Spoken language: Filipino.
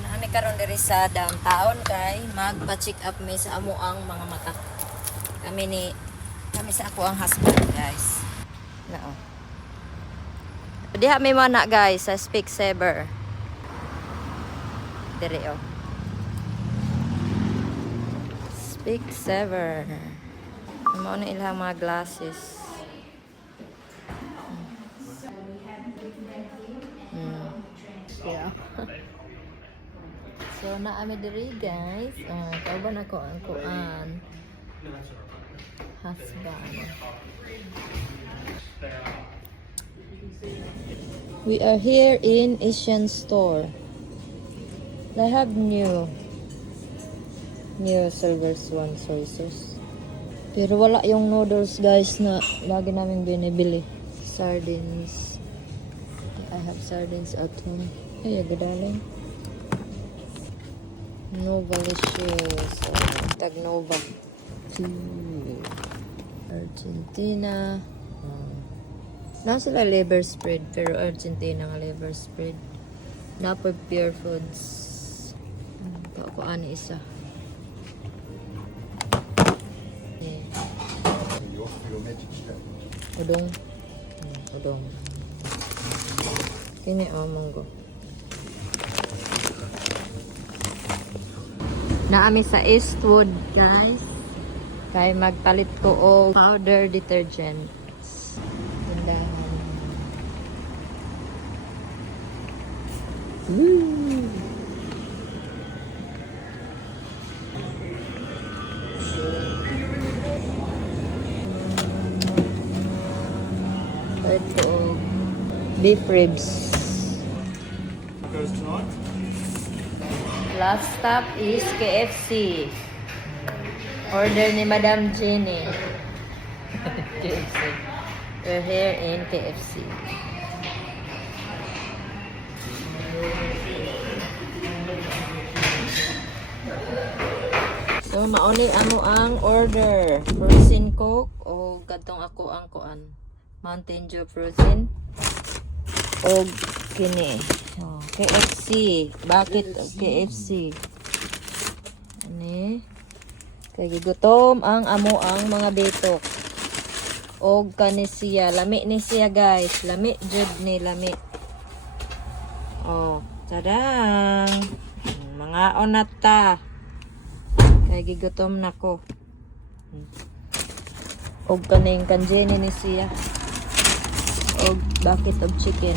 nami karon diri sa downtown kay magpa-check up mi sa amo ang mga mata. Kami sa ako ang husband, guys. Nao. Diha may mana guys sa Specsavers. Diri oh. Specsavers. Mao na ilang mga glasses. Yeah. So naami diri guys. Kauban ako ang kuan. Husband. We are here in Asian store. They have new silver swan soy sauce. Pero wala yung noodles guys na lagi namin binibili. Sardines. I have sardines at home. Ay, agadaling. Novalicious. Tag Nova. Argentina. Na sila liver spread, pero Argentina nga liver spread. Napoy Pure Foods. Kakuan isa. Udong. Udong. Kini monggo. Naami sa Eastwood, guys. Kay magpalit ko og powder detergent. Tindahan. Palit ko og beef ribs. Last stop is KFC. Order ni Madam Jenny. KFC. We're here in KFC. So mauni amo ang order. Frozen Coke o kadtong ako ang kuan. Mountain Dew frozen. O kini. Oh, KFC. Bakit KFC? Ani? Kay gigutom ang amo ang mga betok. Og kani siya, lami ni siya guys. Lami jud ni lami. Oh, tadang. Mga onata. Kay gigutom nako. Og kaning kanjeni ni siya. Og bucket of chicken.